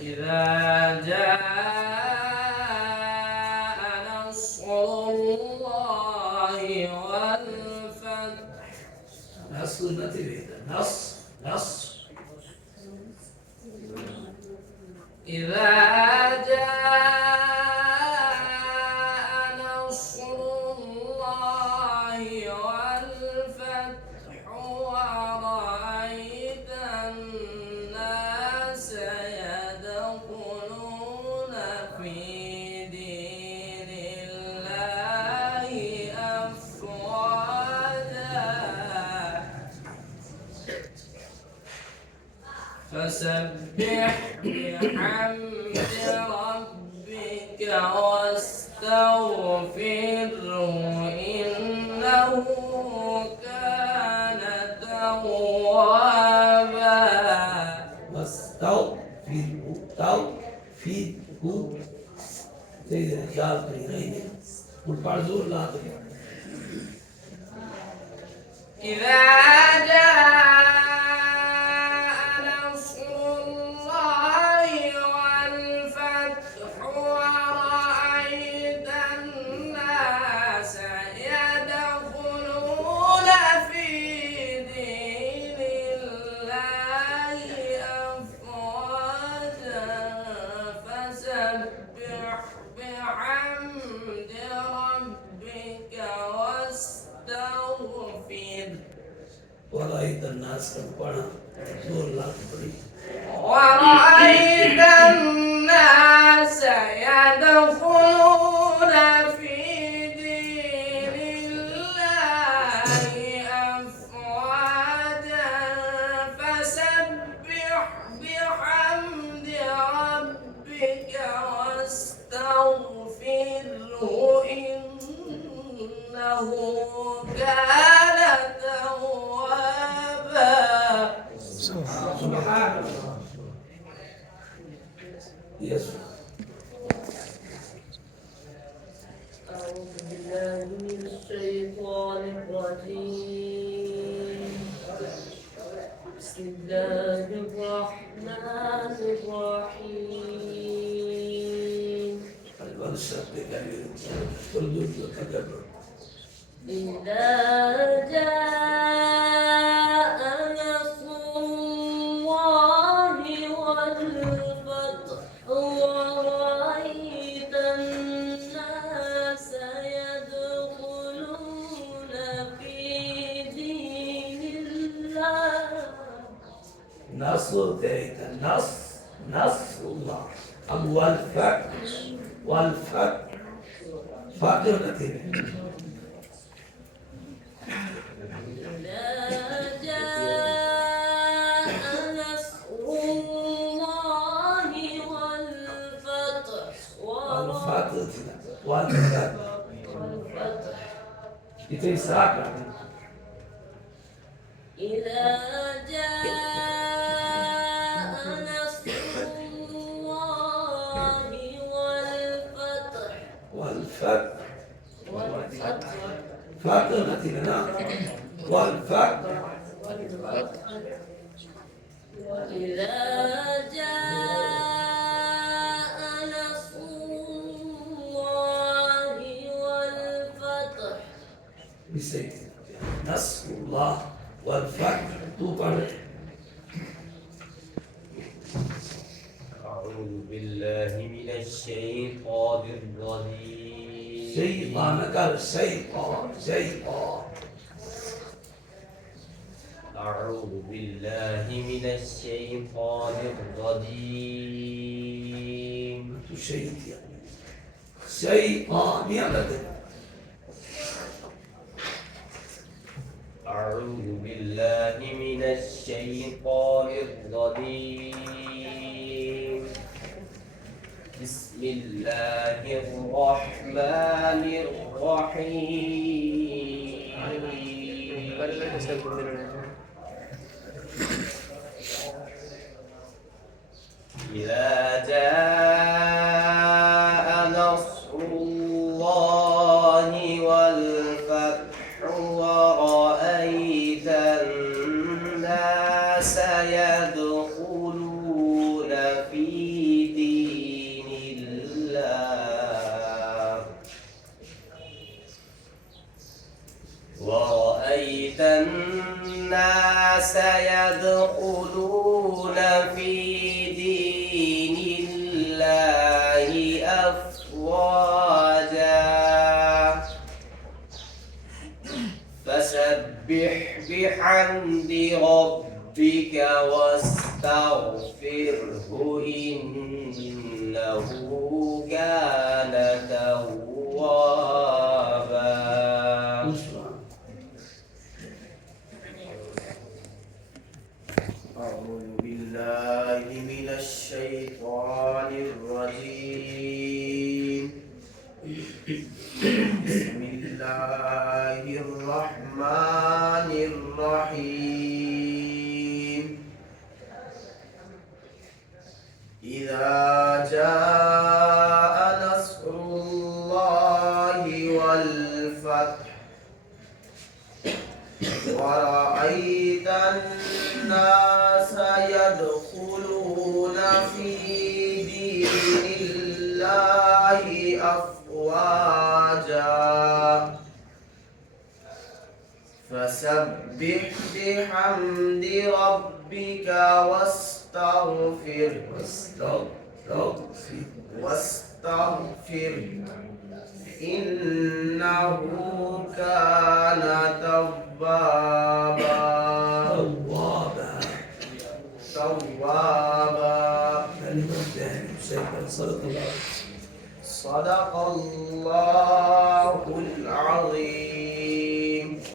إذا جاء نصر الله والفتح. نصر نتيجة نصر إذا جاء نصر الله والفتح ورأيت الناس يدخلون في دين الله أفواجا فسبح بحمد ربك واستغفره إنه كان توابا. توفيق زي ख्याल करी रहेंगे उन पर जोर ला दो. إذا جاء نصر الله والفتح ورأيت الناس يدخلون في دين الله أفواجا فسبح بحمد ربك واستغفر. ورأيت الناس का पढ़ा जोर ला पड़ी. ورأيت الناس يدخلون في دين الله أفواجا فسبح بحمد ربك واستغفره إنه كان توابا. سبحان الله. Yes. أعوذ بالله من الشيطان الرجيم. بسم الله الرحمن الرحيم. إذا جاء نصر الله والفتح ورأيت الناس يدخلون في دين الله. نصر تيك نصر الله والفتح فاقر نتيجة. إذا جاء نصر الله والفتح والفتح يتساق. إذا جاء نصر الله والفتح فاقر نتيجة والفتح إذا جاء نصر الله والفتح. بسيط نصر الله والفتح تو پڑھ. أعوذ بالله من الشيطان الرجيم. شيطان قال شيطان أعوذ بالله من الشيطان الرجيم. تو شيطان يا بدر. أعوذ بالله من الشيطان الرجيم. بسم الله الرحمن الرحيم. إذا جاء نصر الله والفتح ورأيت الناس يدخلون في دين الله أفواجا فسبح بحمد ربك واستغفره إنه كان توابا. أعوذ بالله من الشيطان الرجيم. بسم الله الرحمن الرحيم. إذا جاء نصر الله والفتح ورأيت الناس يدخلون في دين الله أفواجا فسبح بحمد ربك واستغفر إنه كان توابا. صدق الله